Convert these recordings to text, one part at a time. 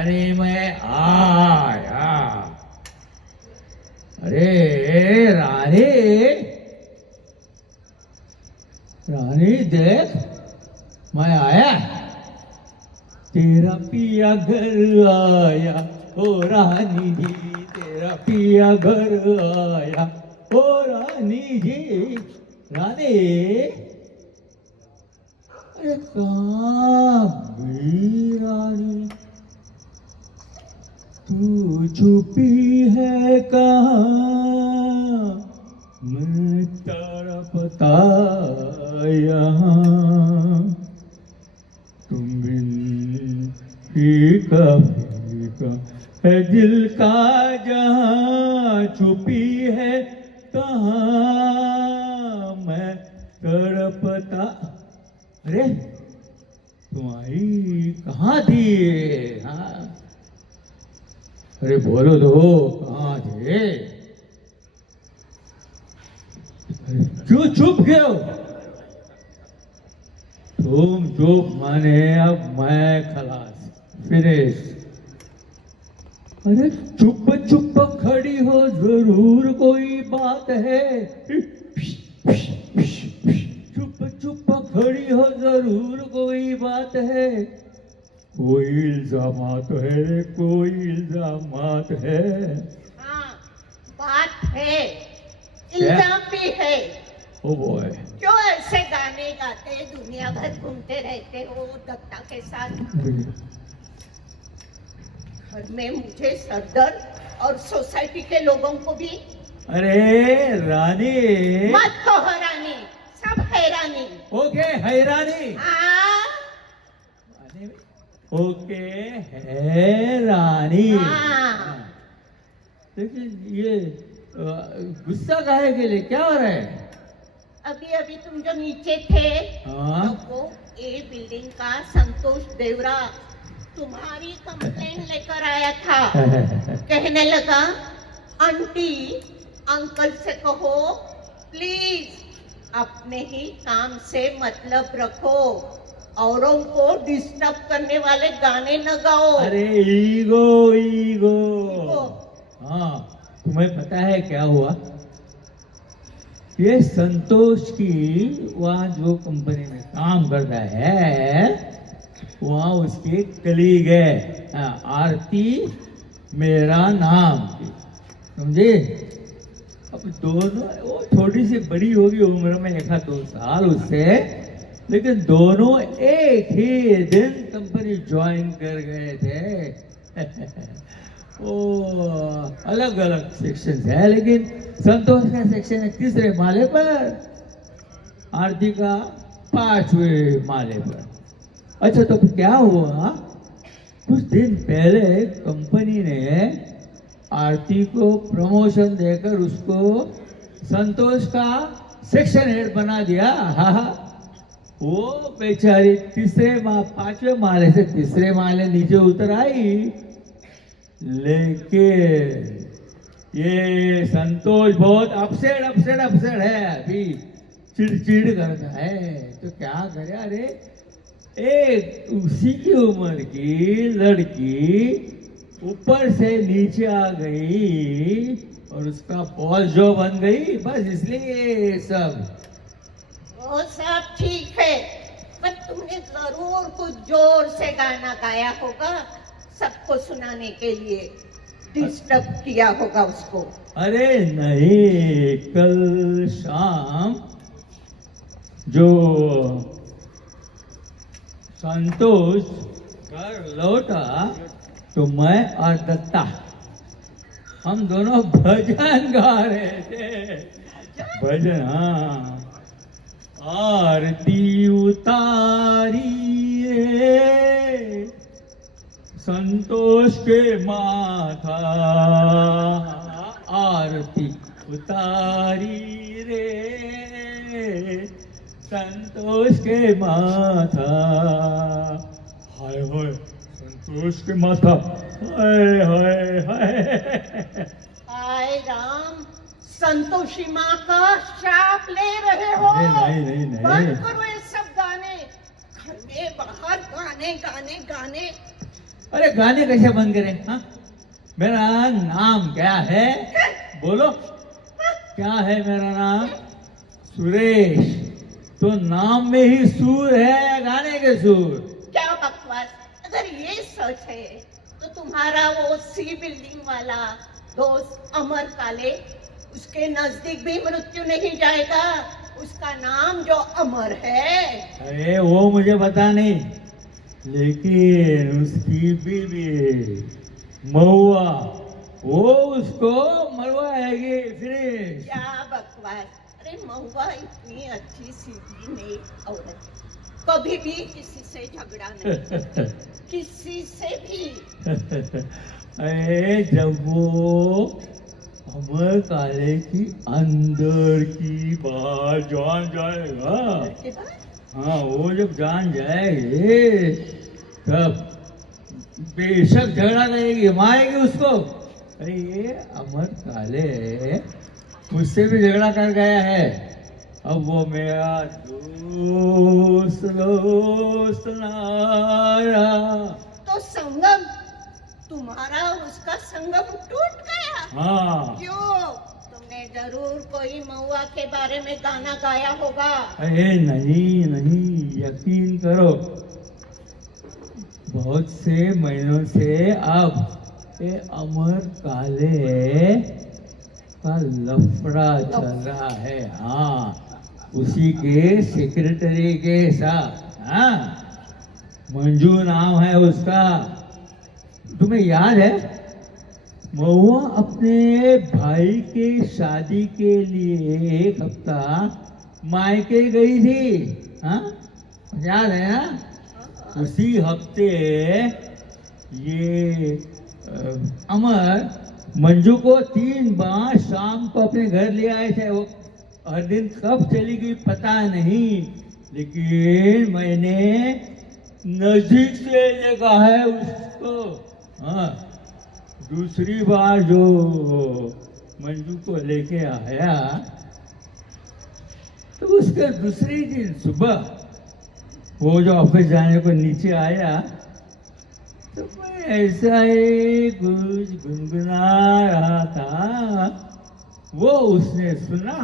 रानी मैं आया। अरे रानी, रानी देख मैं आया, तेरा पिया घर आया। ओ रानी जी तेरा पिया घर आया। ओ रानी जी, रानी अरे कहाँ गई रानी, तू छुपी है कहाँ, मैं तड़पता यहाँ, तुम बिन फीका फीका है दिल का जहाँ, छुपी है कहाँ मैं तड़पता। अरे तुम आई कहाँ थी? हाँ अरे बोलो दो कहाँ थे? क्यों चुप गए हो? तुम चुप माने अब मैं खलास, फिनिश। अरे चुप चुप खड़ी हो जरूर कोई बात है, चुप चुप खड़ी हो जरूर कोई बात है, कोई इल्जामात है, कोई इल्जामात है। हाँ बात है, इल्जाम भी है। ओ बॉय, क्यों ऐसे गाने गाते दुनिया भर घूमते रहते हो दत्ता के साथ? घर में मुझे सरदर्द और सोसाइटी के लोगों को भी। अरे रानी मत कहो रानी, सब हैरानी। ओके हैरानी, हाँ ओके है रानी। हाँ। लेकिन ये गुस्सा काहे के लिए, क्या हो रहा है? अभी अभी तुम जो नीचे थे हाँ? तो वो ए बिल्डिंग का संतोष देवरा तुम्हारी कंप्लेन लेकर आया था। कहने लगा आंटी अंकल से कहो प्लीज अपने ही काम से मतलब रखो, औरों को डिस्टर्ब करने वाले गाने न गाओ। अरे ईगो ईगो। ईगो। हाँ तुम्हें पता है क्या हुआ? ये संतोष की वहाँ जो कंपनी में काम करता है वहाँ उसके कलीग है, आरती मेरा नाम, समझे? अब दोनों, वो थोड़ी सी बड़ी होगी उम्र में, 1-2 साल उससे, लेकिन दोनों एक ही दिन कंपनी ज्वाइन कर गए थे। ओ अलग अलग सेक्शन है, लेकिन संतोष का सेक्शन है 3रे माले पर, आरती का 5वें माले पर। अच्छा तो क्या हुआ, कुछ दिन पहले कंपनी ने आरती को प्रमोशन देकर उसको संतोष का सेक्शन हेड बना दिया। हाँ वो बेचारी 5वें माले से 3रे माले नीचे उतर आई, लेकिन ये संतोष बहुत अपसेट है, अभी चिड़चिड़ करता है। तो क्या करे? अरे एक उसी की उम्र की लड़की ऊपर से नीचे आ गई और उसका बॉस जो बन गई, बस इसलिए सब। वो सब ठीक है, पर तुमने जरूर कुछ जोर से गाना गाया होगा सबको सुनाने के लिए, डिस्टर्ब किया होगा उसको। अरे नहीं, कल शाम जो संतोष घर लौटा तो मैं और दत्ता हम दोनों भजन गा रहे थे। भजन, हाँ। आरती उतारी रे संतोष के माथा, आरती उतारी रे संतोष के माथा। हाय हाय संतोष के माथा, हाय हाय हाय। हाय राम, संतोषी माँ का शाप ले रहे हो। नहीं। बंद करो ये सब गाने, घर में बाहर गाने गाने गाने। अरे गाने कैसे बंद करें? हाँ, मेरा नाम क्या है? बोलो, क्या है मेरा नाम? सुरेश। तो नाम में ही सुर है, गाने के सुर। क्या बकवास। अगर ये सच है तो तुम्हारा वो सी बिल्डिंग वाला दोस्त अमर काले, उसके नजदीक भी मृत्यु नहीं जाएगा। उसका नाम जो अमर है। अरे वो मुझे पता नहीं, लेकिन उसकी बीवी महुआ, वो उसको मरवाएगी। फिर क्या बकवास। अरे महुआ इतनी अच्छी सीधी नेक औरत है, कभी भी किसी से झगड़ा नहीं, किसी से भी। अरे जब वो अमर काले की अंदर की बात जान जाएगा, के बाद हाँ वो जब जान जाएगी तब बेशक झगड़ा करेगी, मारेगी उसको। अरे ये अमर काले मुझसे भी झगड़ा कर गया है, अब वो मेरा दोस्त ना रहा। तो संगम, तुम्हारा उसका संगम टूट गया। हाँ। क्यों? तुमने जरूर कोई महुआ के बारे में गाना गाया होगा। अरे नहीं नहीं, यकीन करो, बहुत से महीनों से अब ये अमर काले का लफड़ा चल रहा है। हाँ, उसी के सेक्रेटरी के साथ। हाँ, मंजू नाम है उसका। तुम्हें याद है, महुआ अपने भाई के शादी के लिए एक हफ्ता मायके गई थी। हाँ, याद है ना? उसी हफ्ते ये अमर मंजू को 3 बार शाम को अपने घर ले आए थे। वो हर दिन कब चली गई पता नहीं, लेकिन मैंने नजदीक से देखा है उसको। हाँ, दूसरी बार जो मंजू को लेके आया तो उसके दूसरे दिन सुबह वो जो ऑफिस जाने को नीचे आया तो मैं ऐसा ही कुछ गुनगुना रहा था, वो उसने सुना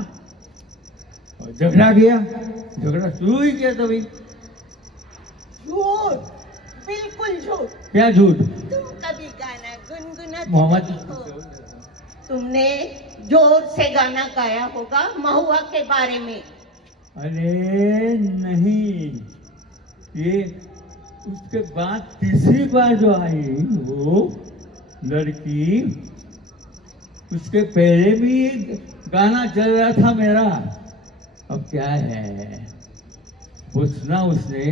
और झगड़ा किया। झगड़ा शुरू ही किया तभी। झूठ, बिल्कुल झूठ। क्या झूठ? तुम कभी गाना गुनगुनाते मोहम्मद नहीं हो। तुमने जोर से गाना गाया होगा महुआ के बारे में। अरे नहीं, ये उसके बाद तीसरी बार जो आई वो लड़की, उसके पहले भी गाना चल रहा था मेरा। अब क्या है, वो सुना उसने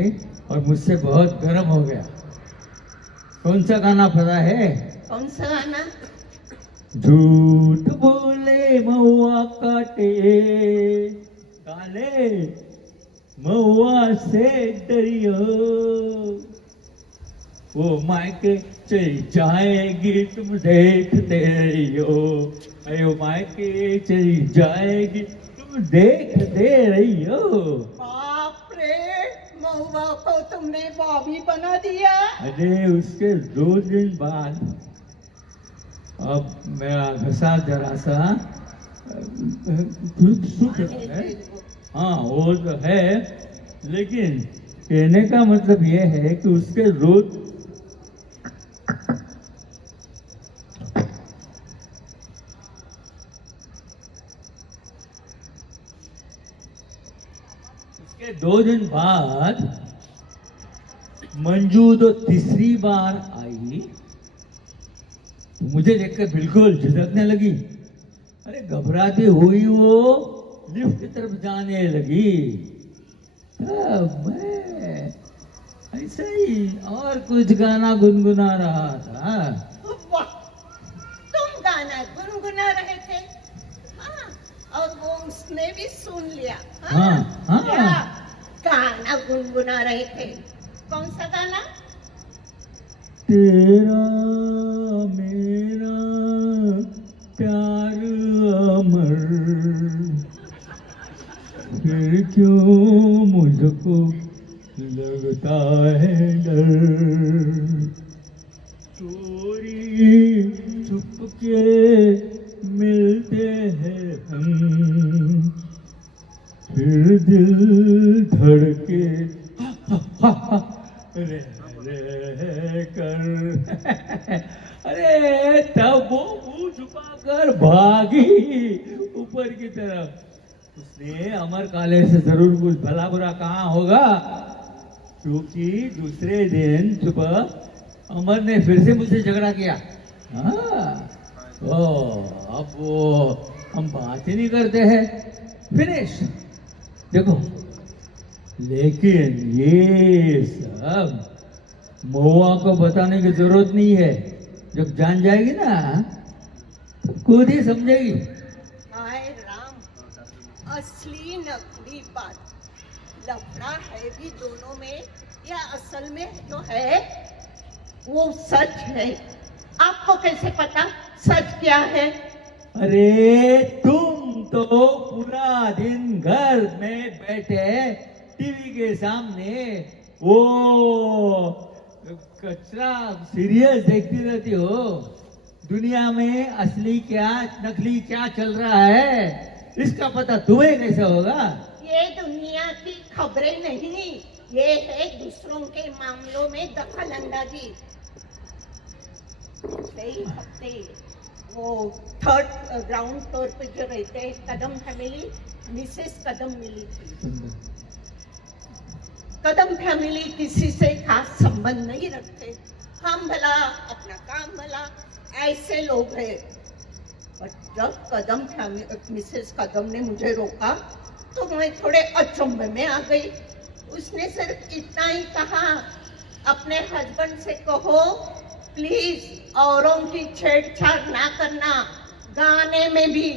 और मुझसे बहुत गर्म हो गया। कौन सा गाना पता है? कौन सा गाना? झूठ बोले महुआ काटे, काले महुआ से डरियो, वो मायके चली जाएगी तुम देखते रहियो। अरे वो मायके चली जाएगी तुम देखते रहियो। बाप रे, महुआ को तुमने बॉबी बना दिया। अरे उसके 2 दिन बाद, अब मेरा घसा जरा सा सूख रहा है। हाँ वो तो है, लेकिन कहने का मतलब ये है कि उसके रोज उसके 2 दिन बाद मंजू तो तीसरी बार आई, मुझे देखकर बिल्कुल झिझकने लगी। अरे घबराती हुई वो लिफ्ट की तरफ जाने लगी। मैं ऐसे ही और कुछ गाना गुनगुना रहा था। वाह, तुम गाना गुनगुना रहे थे। हाँ, और वो उसने भी सुन लिया। हाँ, हाँ। क्या गाना गुनगुना रहे थे? कौन सा गाना? तेरा मेरा प्यार अमर, फिर क्यों मुझको लगता है डर। चुपके मिलते हैं हम, फिर दिल धड़के रह कर। अरे तब वो मुंह छुपाकर भागी ऊपर की तरफ। उसने अमर काले से जरूर कुछ भला बुरा कहा होगा, क्योंकि दूसरे दिन सुबह अमर ने फिर से मुझसे झगड़ा किया। हाँ, अब वो हम बात ही नहीं करते हैं, फिनिश। देखो, लेकिन ये सब महुआ को बताने की जरूरत नहीं है। जब जान जाएगी ना तो खुद ही समझेगी। हाय राम, असली नकली बात। लफड़ा है भी दोनों में, या असल में जो है वो सच है? आपको कैसे पता सच क्या है? अरे तुम तो पूरा दिन घर में बैठे टीवी के सामने वो कचरा सीरियस देखती रहती हो। दुनिया में असली क्या नकली क्या चल रहा है, इसका पता तुम्हें कैसे होगा? ये दुनिया की खबरें नहीं, ये है दूसरों के मामलों में दखल अंदाजी। पिछले हफ्ते वो 3rd ग्राउंड फ्लोर पे जो रहते हैं कदम फैमिली, मिसेस कदम मिली थी। कदम फैमिली किसी से खास संबंध नहीं रखते, हम भला अपना काम भला, ऐसे लोग हैं। पर जब कदम फैमिली मिसेस कदम ने मुझे रोका तो मैं थोड़े अचंभे में आ गई। उसने सिर्फ इतना ही कहा, अपने हस्बैंड से कहो प्लीज औरों की छेड़छाड़ ना करना, गाने में भी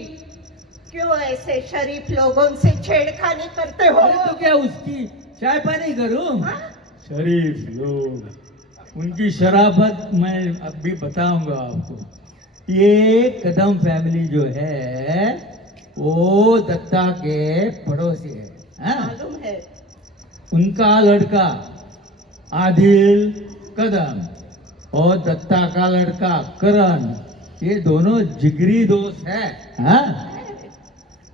क्यों ऐसे शरीफ लोगों से छेड़खानी करते हो? तो क्या उसकी चाय पानी करूं? हाँ? शरीफ लोग, उनकी शराफत मैं अभी बताऊंगा आपको। ये कदम फैमिली जो है वो दत्ता के पड़ोसी है, हाँ? मालूम है। उनका लड़का आदिल कदम और दत्ता का लड़का करण, ये दोनों जिगरी दोस्त है, हाँ?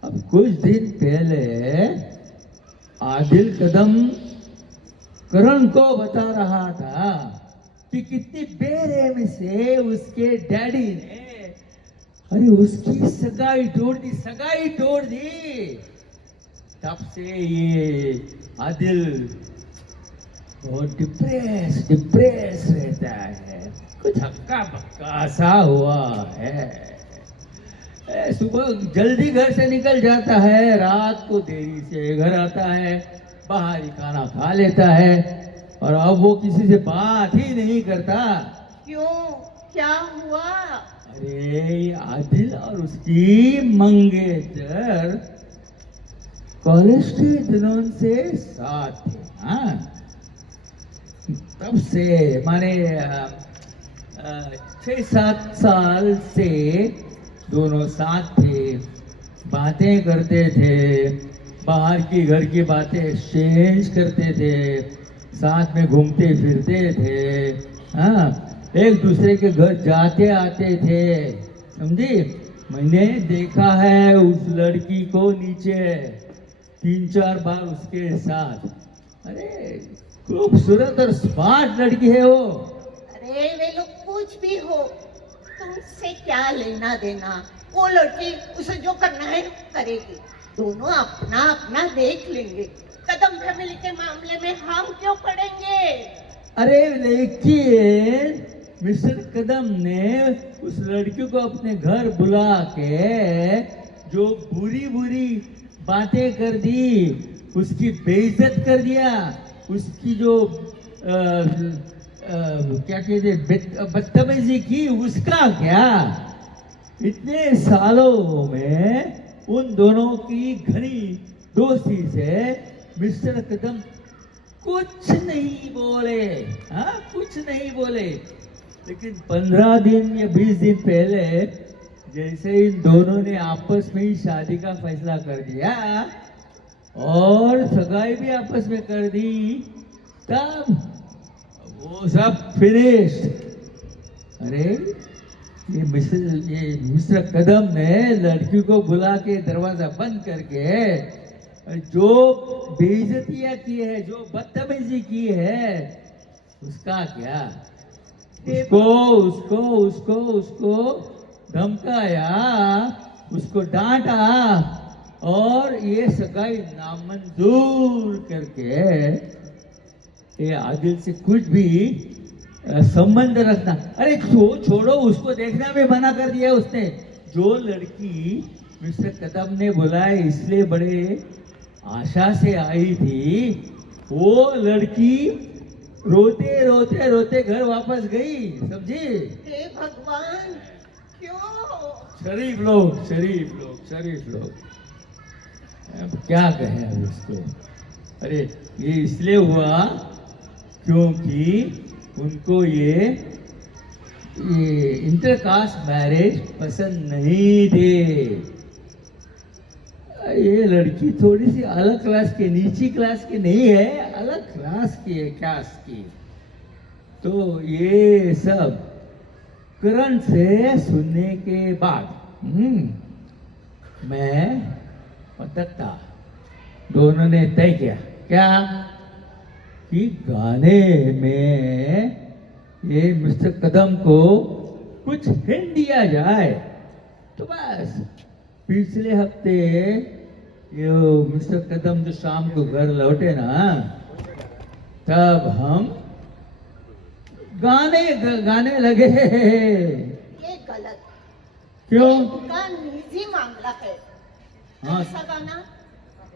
अब कुछ दिन पहले आदिल कदम करण को बता रहा था कि कितनी बेरहमी से उसके डैडी ने अरे उसकी सगाई तोड़ दी। तब से ये आदिल बहुत डिप्रेस रहता है, कुछ हक्का बक्का सा हुआ है। सुबह जल्दी घर से निकल जाता है, रात को देरी से घर आता है, बाहर ही खाना खा लेता है, और अब वो किसी से बात ही नहीं करता। क्यों, क्या हुआ? अरे आदिल और उसकी मंगेतर कॉलेज के दिनों से साथ थे, हाँ? तब से माने 6-7 साल से दोनों साथ थे, बातें करते थे, बाहर की घर की बातें एक्सचेंज करते थे, साथ में घूमते फिरते थे, हाँ? एक दूसरे के घर जाते आते थे, समझी? मैंने देखा है उस लड़की को नीचे 3-4 बार उसके साथ। अरे खूबसूरत और स्मार्ट लड़की है वो। अरे वे लोग कुछ भी हो, तुमसे क्या लेना देना? वो लड़की उसे जो करना है करेगी, दोनों अपना अपना देख लेंगे। कदम फैमिली के मामले में हम क्यों पड़ेंगे? अरे लेकिन मिस्टर कदम ने उस लड़की को अपने घर बुला के जो बुरी बातें कर दी, उसकी बेइज्जत कर दिया, उसकी जो क्या कहते बदतमीजी की, उसका क्या? इतने सालों में उन दोनों की घनी दोस्ती से मिस्टर कदम कुछ नहीं बोले, हाँ? कुछ नहीं बोले। लेकिन 15 दिन या 20 दिन पहले जैसे इन दोनों ने आपस में ही शादी का फैसला कर दिया और सगाई भी आपस में कर दी, तब वो सब फिनिश। अरे ये मिस्टर कदम ने लड़की को बुला के दरवाजा बंद करके जो बेइज्जतियां की है, जो बदतमीजी की है, उसका क्या? उसको धमकाया, उसको डांटा और ये सगाई नामंजूर करके ये आदिल से कुछ भी संबंध रखना। अरे छोड़ो, उसको देखना भी मना कर दिया उसने। जो लड़की मिस्टर कदम ने बुलाए इसलिए बड़े आशा से आई थी, वो लड़की रोते रोते रोते घर वापस गई, समझी? हे भगवान, क्यों? शरीफ लोग अब क्या कहें अब इसको। अरे ये इसलिए हुआ क्योंकि उनको ये इंटरकास्ट मैरिज पसंद नहीं थे। ये लड़की थोड़ी सी अलग क्लास की, नीची क्लास की नहीं है, अलग क्लास की है, कास्ट की। तो ये सब करण से सुनने के बाद मैं और दत्ता दोनों ने तय किया क्या कि गाने में ये मिस्टर कदम को कुछ हिंट दिया जाए। तो बस पिछले हफ्ते ये मिस्टर कदम जो शाम को घर लौटे ना, तब हम गाने लगे। ये गलत। क्यों? उनका निजी मामला है। हाँ। ऐसा गाना?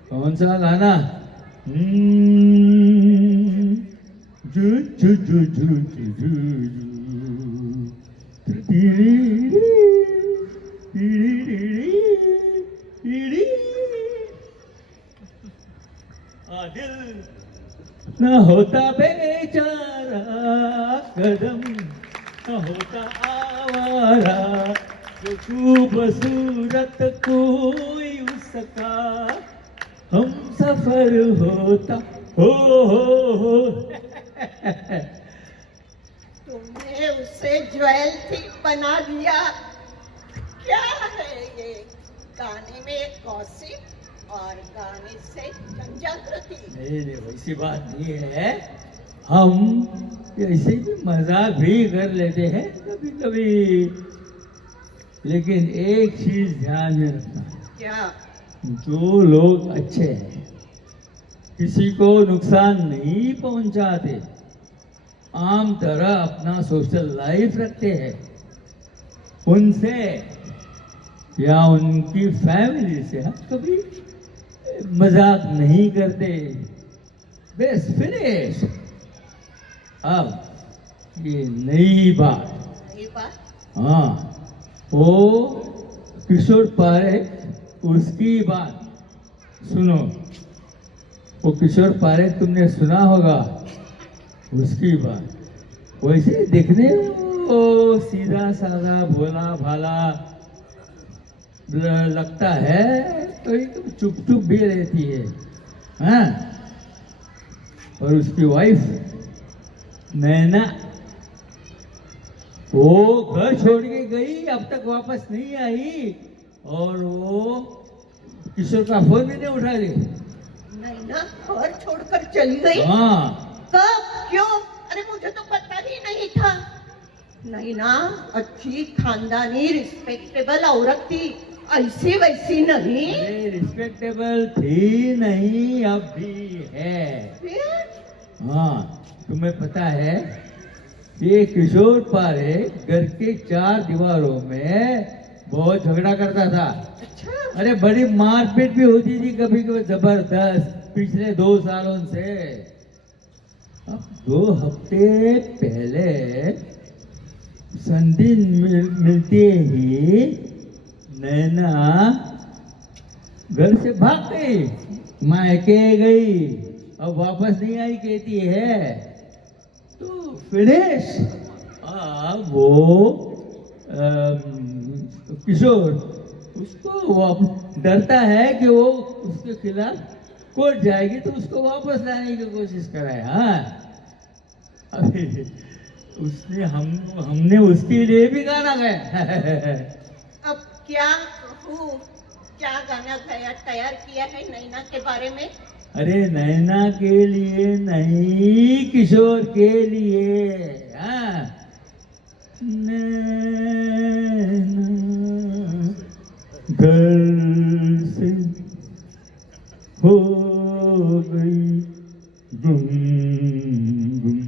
कौन सा गाना? जू जू जू जू जू दिल न होता बेचारा कदम, न होता आवारा, जो खूबसूरत कोई उसका हम सफर होता हो। तुमने उसे ज्वेल थीप बना दिया। क्या है ये? गाने में गॉसिप और गाने से जनजागृति। नहीं, वैसी बात नहीं है। हम ऐसे भी मजाक भी कर लेते हैं कभी कभी, लेकिन एक चीज ध्यान में रखना। क्या? जो लोग अच्छे हैं, किसी को नुकसान नहीं पहुंचाते, आम तरह अपना सोशल लाइफ रखते हैं, उनसे या उनकी फैमिली से हम कभी मजाक नहीं करते। बस फिनिश। अब ये नई बात। ये बात? हाँ, वो किशोर पारेख, उसकी बात सुनो। वो किशोर पारेख तुमने सुना होगा, उसकी बात। वैसे दिखने वो सीधा साधा भोला भाला लगता है, तो एकदम चुप चुप भी रहती है। हाँ? और उसकी वाइफ नैना, वो घर छोड़ के गई, अब तक वापस नहीं आई, और वो किशोर का फोन भी नहीं उठा रही। नैना घर छोड़कर चली गई? हाँ। कब? क्यों? अरे मुझे तो पता ही नहीं था। नैना अच्छी खानदानी रिस्पेक्टेबल औरत थी, ऐसी वैसी नहीं। अरे रिस्पेक्टेबल थी नहीं, अब भी है। फिर? हाँ, तुम्हें पता है ये किशोर पारेख घर के 4 दीवारों में बहुत झगड़ा करता था। अच्छा। अरे बड़ी मारपीट भी होती थी कभी कभी, जबरदस्त, पिछले 2 सालों से। अब 2 हफ्ते पहले संधि मिलते ही नैना घर से भाग गई, मायके गई, अब वापस नहीं आई कहती है। तो फिनिश। वो किशोर, उसको डरता है कि वो उसके खिलाफ कोर्ट जाएगी, तो उसको वापस लाने की कोशिश कराए। हाँ, उसने हमने उसके लिए भी गाना गाया। अब क्या कहूँ, क्या गाना गाया तैयार किया है नैना के बारे में? अरे नैना के लिए नहीं, किशोर के लिए। हाँ, नैना घर से हो गई गुम गुम,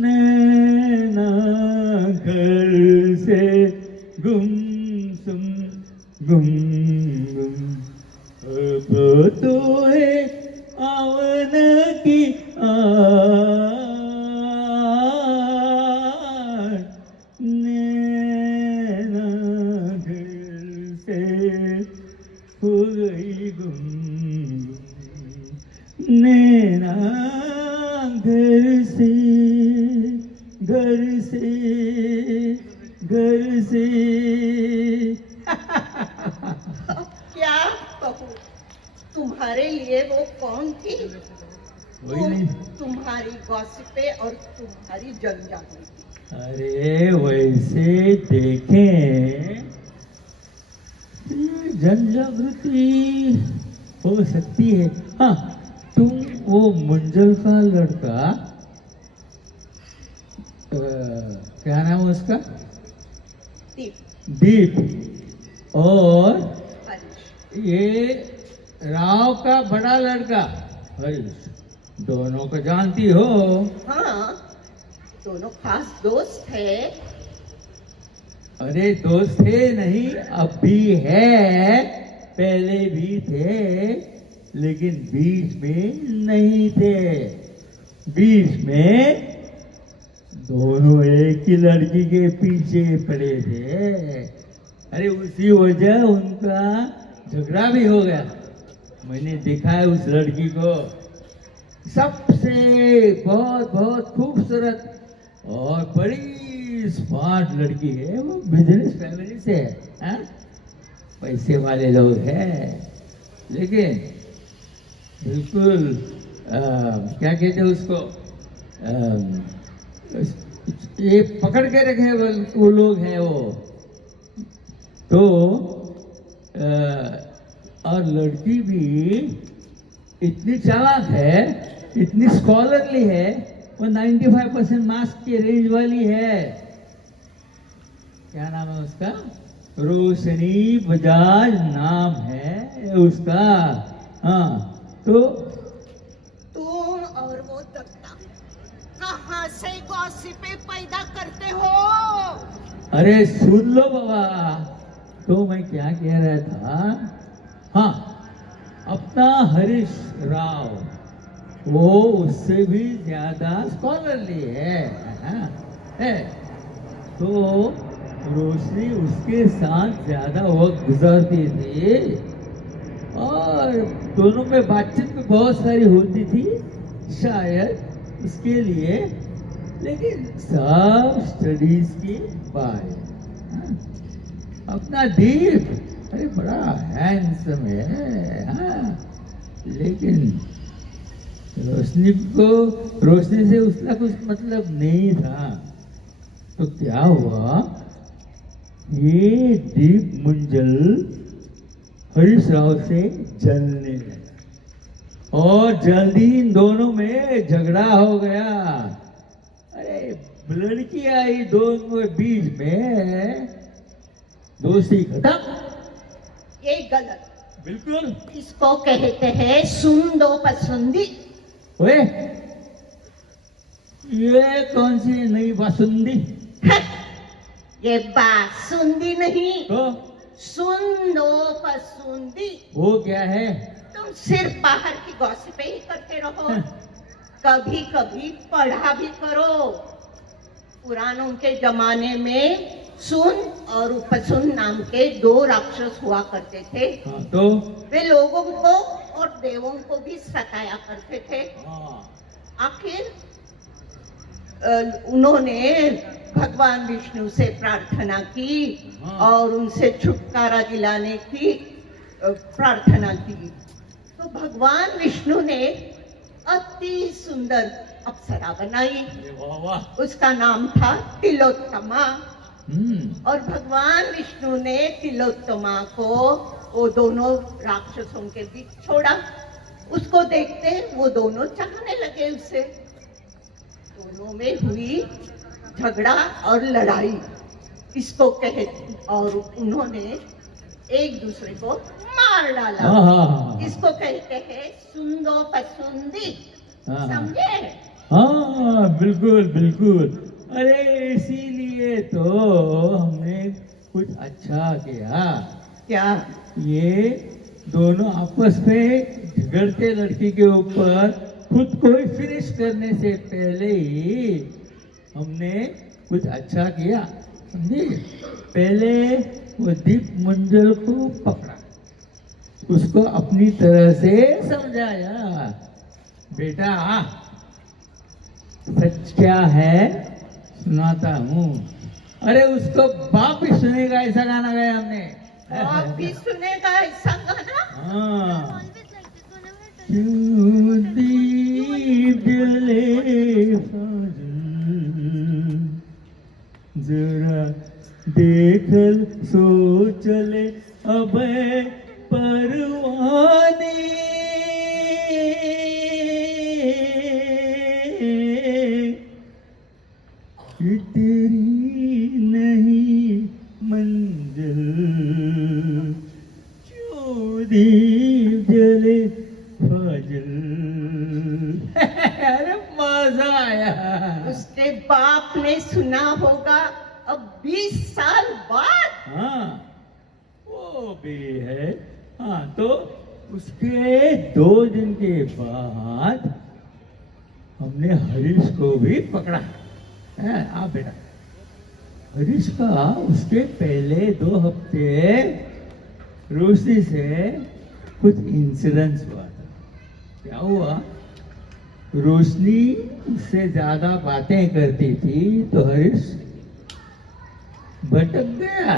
नैना घर से गुमसुम गुम गुम, अब तो है आवन की आस, नैना घर से हो गई गुम, नैना घर से घर से घर से। अब क्या कहूँ, तुम्हारे लिए वो कौन थी? वही नहीं। तुम्हारी गॉसिपे और तुम्हारी जनजागृति। अरे वैसे देखें, जन जागृति हो सकती है। हाँ, तुम वो मुंजल का लड़का, क्या नाम है उसका? दीप, दीप, और हरीश, ये राव का बड़ा लड़का हरीश, दोनों को जानती हो? हाँ, दोनों खास दोस्त है। अरे दोस्त थे नहीं, अब भी है, पहले भी थे, लेकिन बीच में नहीं थे। बीच में दोनों एक ही लड़की के पीछे पड़े थे। अरे उसी वजह उनका झगड़ा भी हो गया। मैंने देखा है उस लड़की को, सबसे बहुत बहुत खूबसूरत और बड़ी स्मार्ट लड़की है। वो बिजनेस फैमिली से है, हाँ? पैसे वाले लोग हैं, लेकिन बिल्कुल क्या कहते हैं उसको, ये पकड़ के रखे वो लोग हैं वो तो। और लड़की भी इतनी चालाक है, इतनी स्कॉलरली है, वो 95% मार्क्स की रेंज वाली है। क्या नाम है उसका? रोशनी बजाज नाम है उसका। हाँ, तो तुम और वो दत्ता कहाँ से गॉसिपें पैदा करते हो? अरे सुन लो बाबा, तो मैं क्या कह रहा था। हाँ, अपना हरीश राव वो उससे भी ज्यादा स्कॉलरली है, हाँ, है। तो रोशनी उसके साथ ज्यादा वक्त गुजारती थी और दोनों में बातचीत भी बहुत सारी होती थी, शायद उसके लिए, लेकिन सब स्टडीज की बात। अपना दीप, अरे बड़ा हैंडसम है, हाँ, लेकिन रोशनी से उसका कुछ मतलब नहीं था। तो क्या हुआ, ये दीप मुंजल हरीश राव से जलने लगा और जल्दी इन दोनों में झगड़ा हो गया। अरे लड़की आई दोनों के बीच में, दोस्ती खत्म। ये गलत, बिल्कुल। इसको कहते हैं सुंदो पसंदी। ओए, ये कौन सी नई बासुंदी? ये बासुंदी नहीं, तो सुंदो पसुंदी। वो क्या है? तुम सिर्फ बाहर की गॉसिपें ही करते रहो, कभी कभी पढ़ा भी करो। पुरानों के जमाने में सुन और उपसुन नाम के 2 राक्षस हुआ करते थे। हाँ, तो वे लोगों को और देवों को भी सताया करते थे। हाँ, आखिर उन्होंने भगवान विष्णु से प्रार्थना की और उनसे छुटकारा दिलाने की प्रार्थना की। तो भगवान विष्णु ने अति सुंदर अप्सरा बनाई। अरे वाह वाह। उसका नाम था तिलोत्तमा। हम्म। और भगवान विष्णु ने तिलोत्तमा को वो दोनों राक्षसों के बीच छोड़ा। उसको देखते वो दोनों चाहने लगे उसे। दोनों में हुई झगड़ा और लड़ाई। इसको कहे और उन्होंने एक दूसरे को मार डाला। हाँ। इसको कहते हैं सुंदो पसुंदी। हाँ। समझे? हाँ बिल्कुल बिल्कुल। अरे इसीलिए तो हमने कुछ अच्छा किया। क्या? ये दोनों आपस में झगड़ते लड़की के ऊपर खुद को ही फिनिश करने से पहले ही हमने कुछ अच्छा किया। समझे? पहले वो दीप मंजल को पकड़ा, उसको अपनी तरह से समझाया, बेटा सच क्या है सुनाता हूँ। अरे उसको बाप भी सुनेगा ऐसा गाना गाया हमने। आप भी सुनेगा ऐसा गाना? हाँ। क्यों दीप जले फाजुल, जरा देखल सो चले अबे परवाने। ये तेरी नहीं मंजिल, क्यों दीप जले फाजिल। अरे मजा आया। उसके बाप ने सुना होगा अब 20 साल बाद। हाँ वो भी है। हाँ तो उसके 2 दिन के बाद हमने हरीश को भी पकड़ा है। आप बेटा, हरीश का उसके पहले 2 हफ्ते रोशनी से कुछ इंसिडेंस हुआ था। क्या हुआ? रोशनी उससे ज्यादा बातें करती थी तो हरीश भटक गया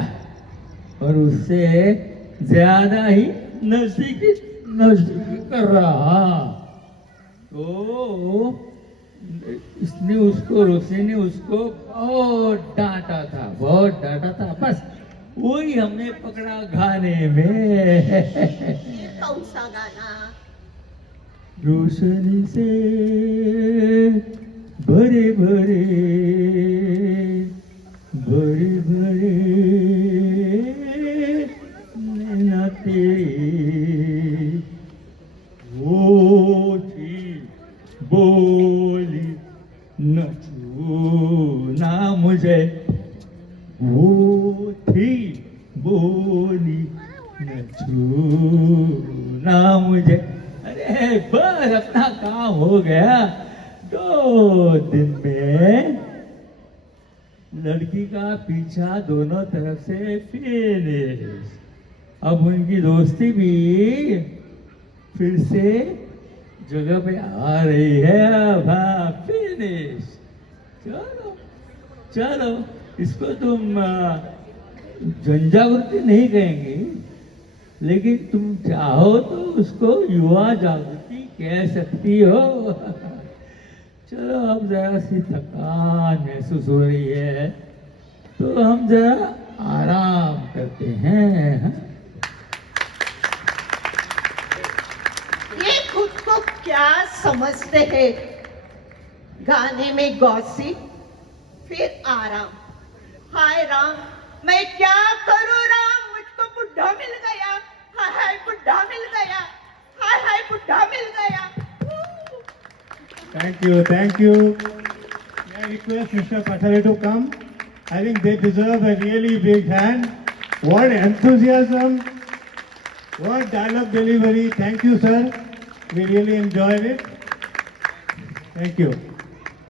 और उससे ज्यादा ही नजदीकी कर रहा। तो इसने उसको, रोशनी ने उसको बहुत डांटा था। बस वही हमने पकड़ा गाने में। ये कौन सा गाना? रोशनी से भरे भरे नैना तेरे, वो थी बोली न छूना मुझे, वो थी बोली न छूना मुझे। अरे बस अपना काम हो गया। 2 दिन में लड़की का पीछा दोनों तरफ से फिनिश। अब उनकी दोस्ती भी फिर से जगह पे आ रही है। अब हाँ फिनिश। चलो चलो, इसको तुम झंझावृत्ति नहीं कहेंगे, लेकिन तुम चाहो तो उसको युवा जागृति कह सकती हो। चलो अब जरा सी थकान महसूस हो रही है तो हम जरा आराम करते हैं। ये खुद को क्या समझते हैं? गाने में गॉसिप, फिर आराम। हाय राम, मैं क्या करूं राम, मुझको बुढ़ा मिल गया। हाय हाय बुढ़ा मिल गया, हाय हाय बुढ़ा मिल गया। Thank you, thank you. May I request Mr. Pathare to come? I think they deserve a really big hand. What enthusiasm, what dialogue delivery. Thank you, sir. We really enjoyed it. Thank you.